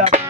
ya.